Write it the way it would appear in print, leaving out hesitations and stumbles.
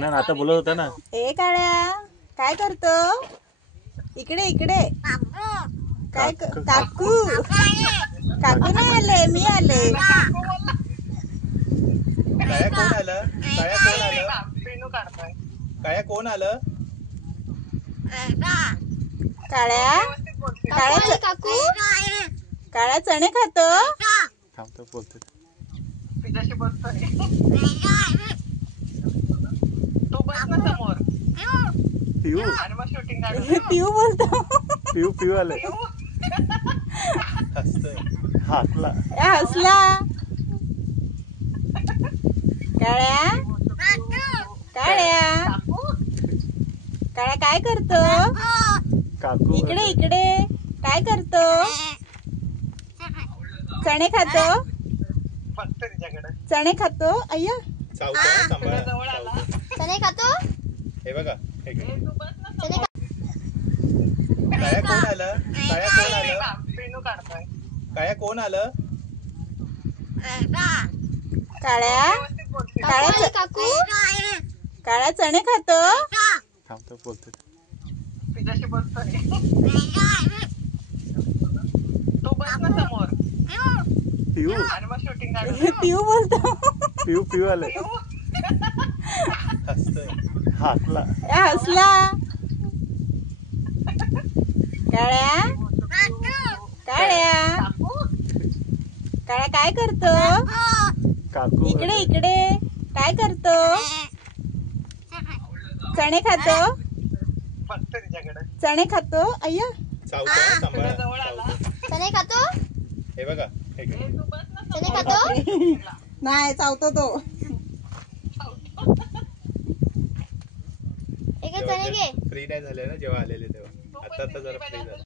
ना आता बोलत होता ना. ए काळ्या काय करतो? इकडे इकडे. काय काकू काकू नाही आले, मी आले. काया कोण आलं? काया कोण आलं? काया कोण आलं? काळ्या काळ्या काकू काळ्या चणे खातो. थांबतो बोलतो. तुझ्याशी बोलतोय. तू बस ना समोर पिऊ आणि मग शूटिंग काढू. पिऊ बोलतो. पिऊ पिऊ आलं. हसतोय. हातला हसला. काळ्या काळ्या काळ्या काय करतो? काकू इकडे इकडे. काय करतो? चणे खातो. बघतो तिच्याकडे. चणे खातो. अय्या चावतो सांभाळा. जवळ आला. चावतो. चणे खातो. हे बघा हे घे. तू बस ना चणे समोर. काया कोण आलं? काया कोण आलं? पिनू काढतोय. काया कोण आलं? काळ्या व्यवस्थित बोलते. काळ्या काकू काळ्या चणे खातो. थांबतो बोलतो. तुझ्याशी बोलतोय. तू बस ना समोर पिऊ आणि मग शूटिंग काढू. पिऊ बोलतो. पिऊ पिऊ आलं. हसतोय. हातला हसला. काळ्या काळ्या काळ्या काय करतो? काकू इकडे इकडे. काय करतो? चणे खातो. बघतो तिच्याकडे. चणे खातो. अय्या चावतो सांभाळा. जवळ आला. चावतो. चणे खातो. हे बघा हे घे. तू बस ना चणे समोर. खातो. नाही चावतो तो. हे घे चणे घे. फ्री नाही झाले ना जेव्हा आलेले तेव्हा. आता जरा फ्री झालं.